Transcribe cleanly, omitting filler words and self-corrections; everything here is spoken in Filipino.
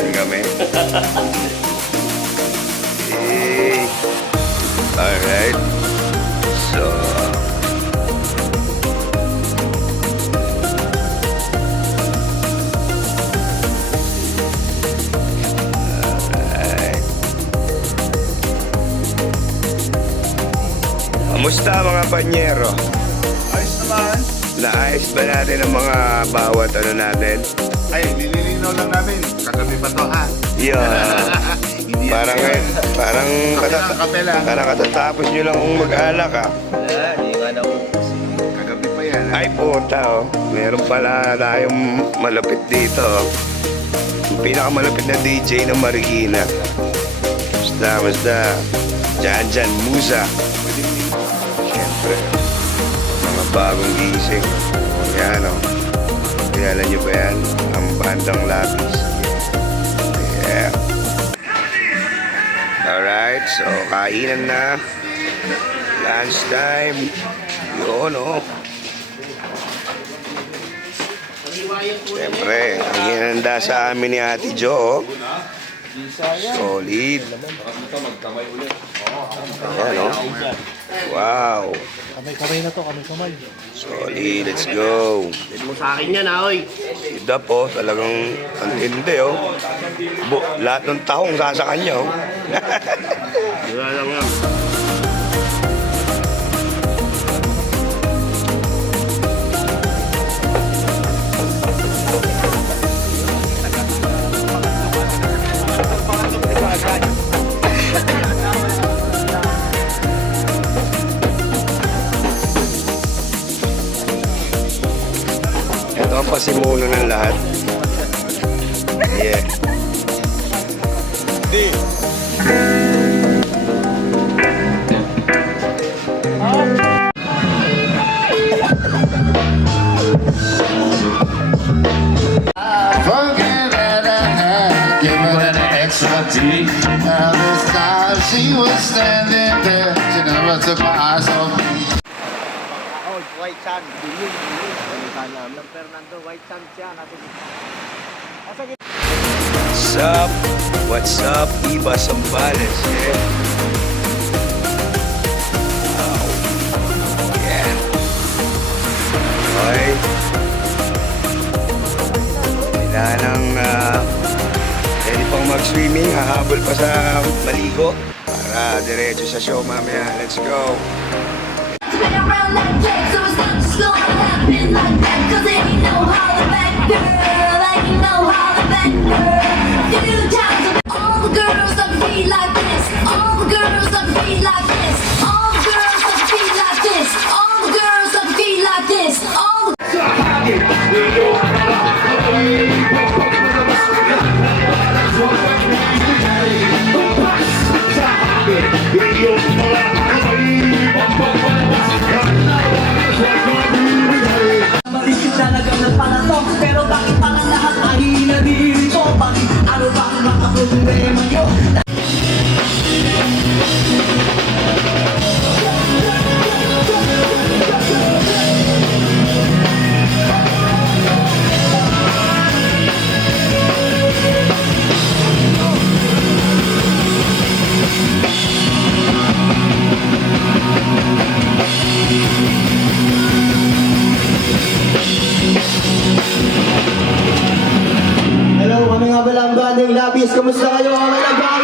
Nagdadasal kami. Okay. Alright. So, alright. Kamusta mga panyero? Ayos naman. Naayos ba natin ang mga bawat ano natin? Ay, nililinaw lang namin. Kagabi pa to, ha? Yeah. Hindi yan Parang siya. parang Kape lang. parang katatapos nyo lang kung mag-alak ah. Wala, hindi nga nauusin. Kagabi pa yan, ha? Ay puta oh. Meron pala tayong malapit dito. Yung pinakamalapit na DJ ng Marikina. Basta. Jan Musa. Siyempre. Mga bagong gising. Yan oh. Kilala nyo ba yan? Ang bandang Lapis. Yeah. Alright, so kainan na. Lunch time. Yun oh. Siyempre, ang hinanda sa amin ni Ate Jo, oh. Solid. Ayan, oh. Wow. Kamay na to, kamay. Solid, let's go. Bid mo sa akin yan, ahoy. Ida po, talagang ang tindi, oh. Lahat ng tahong sasa kanya, oh. Wala lang yan. Ito ang pasimuno ng lahat. Yeah. Forget that I had given an extra tea. Now this time she was standing there. She never took my eyes off me. Oh, White Sand. White Sand ng Fernando. White Sand siya. What's up? Iba Sambales, yeah. Wow. Yeah. Okay. Kailangan pwede pang mag-swimming, hahabol pa sa maligo para diretso sa show mamaya. Let's go. Spin around that track, so it's not just gonna happen like that. Cause ain't no holler back, girl. Ain't no holler back, girl. You do times of all the girls that feel like this. All the girls that feel like this. All the girls that feel like this. All the girls that feel like this. All the Malisip talaga ng palatok. Pero bakit parang lahat ay naririto? Bakit ano ba ang mga problema nyo? Hello, kami nga pala ang banding Lapis. Kumusta kayo? Okay lang ba?